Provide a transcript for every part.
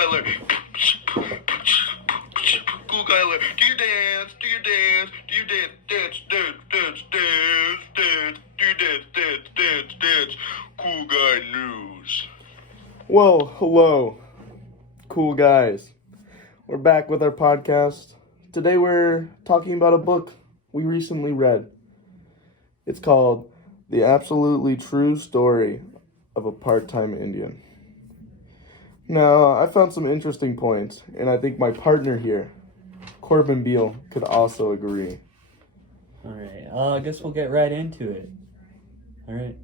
guy alert. Cool guy alert. Do your dance. Do your dance. Do your dance. Dance. Dance. Dance. Dance. Dance. Do your dance. Dance. Dance. Dance. Cool guy news. Well, hello, cool guys. We're back with our podcast. Today we're talking about a book we recently read. It's called The Absolutely True Story of a Part-Time Indian. Now, I found some interesting points, and I think my partner here, Corbin Beal, could also agree. Alright, I guess we'll get right into it. Alright,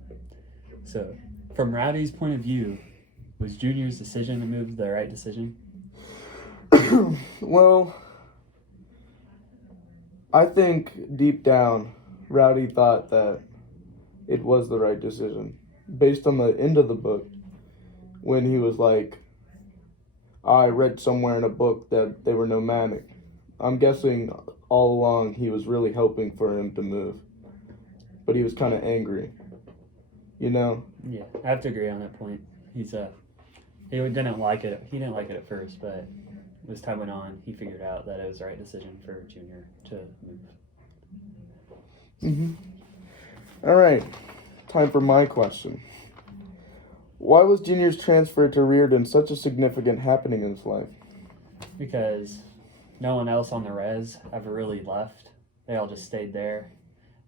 so from Rowdy's point of view, was Junior's decision to move the right decision? Well, I think deep down, Rowdy thought that it was the right decision. Based on the end of the book, when he was like, I read somewhere in a book that they were nomadic. I'm guessing all along he was really hoping for him to move. But he was kind of angry. You know? Yeah, I have to agree on that point. He didn't like it. He didn't like it at first, but as time went on, he figured out that it was the right decision for Junior to move. All right. Time for my question. Why was Junior's transfer to Reardon such a significant happening in his life? Because no one else on the res ever really left. They all just stayed there,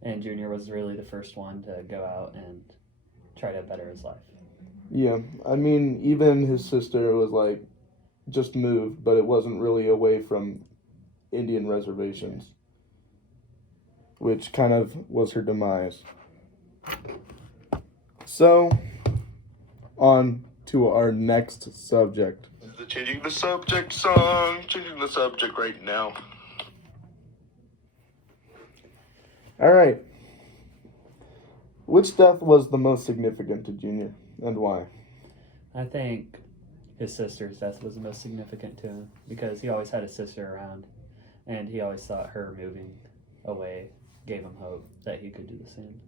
and Junior was really the first one to go out and try to better his life. Yeah, I mean, even his sister was like, just moved, but it wasn't really away from Indian reservations, which kind of was her demise. So, on to our next subject. The changing the subject song. Changing the subject right now. All right. Which death was the most significant to Junior, and why? I think his sister's death was the most significant to him because he always had his sister around, and he always thought her moving away gave him hope that he could do the same.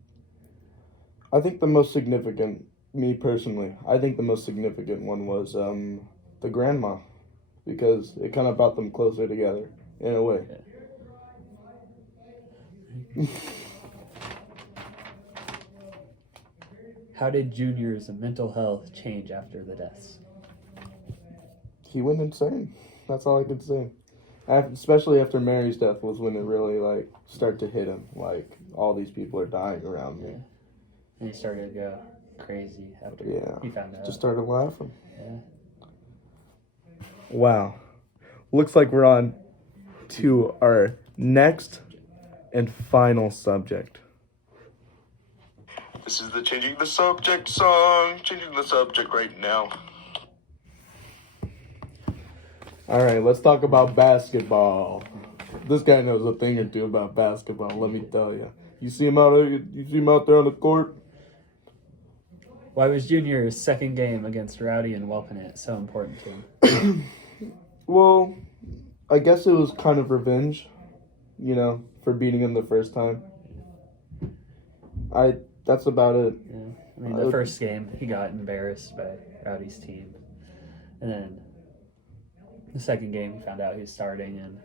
I think the most significant, me personally, I think the most significant one was the grandma, because it kind of brought them closer together in a way. Yeah. How did Junior's mental health change after the deaths? He went insane. That's all I could say. Especially after Mary's death was when it really started to hit him. Like, all these people are dying around me. And he started to go crazy after he found out. Just started laughing. Yeah. Wow. Looks like we're on to our next and final subject. This is the changing the subject song. Changing the subject right now. All right, let's talk about basketball. This guy knows a thing or two about basketball, let me tell you. You see him out there on the court? Why was Junior's second game against Rowdy and Welpinett so important to him? Well, I guess it was kind of revenge, for beating him the first time. That's about it. Yeah. I mean, the first game, he got embarrassed by Rowdy's team. And then the second game, he found out he was starting, and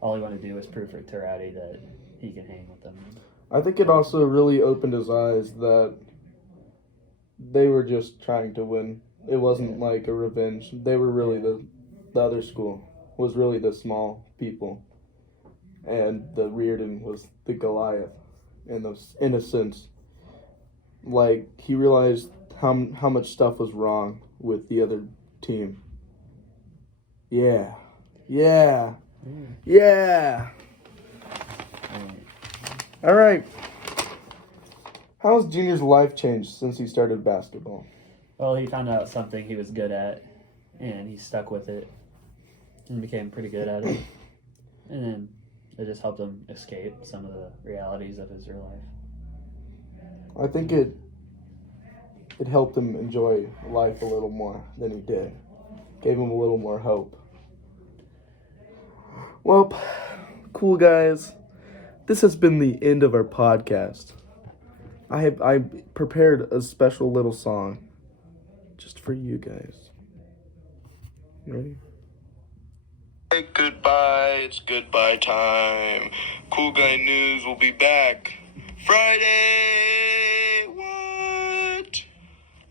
all he wanted to do was prove to Rowdy that he can hang with them. I think it also really opened his eyes that they were just trying to win. It wasn't like a revenge. They were really the other school was really the small people, and the Reardon was the Goliath. In a sense, like, he realized how much stuff was wrong with the other team. Yeah. All right. How has Junior's life changed since he started basketball? Well, he found out something he was good at, and he stuck with it and became pretty good at it. And then it just helped him escape some of the realities of his real life. I think it helped him enjoy life a little more than he did. Gave him a little more hope. Well, cool guys. This has been the end of our podcast. I prepared a special little song just for you guys. Ready? Hey, goodbye. It's goodbye time. Cool Guy News will be back Friday. What?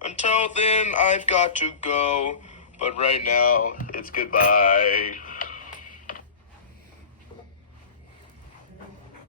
Until then, I've got to go. But right now, it's goodbye.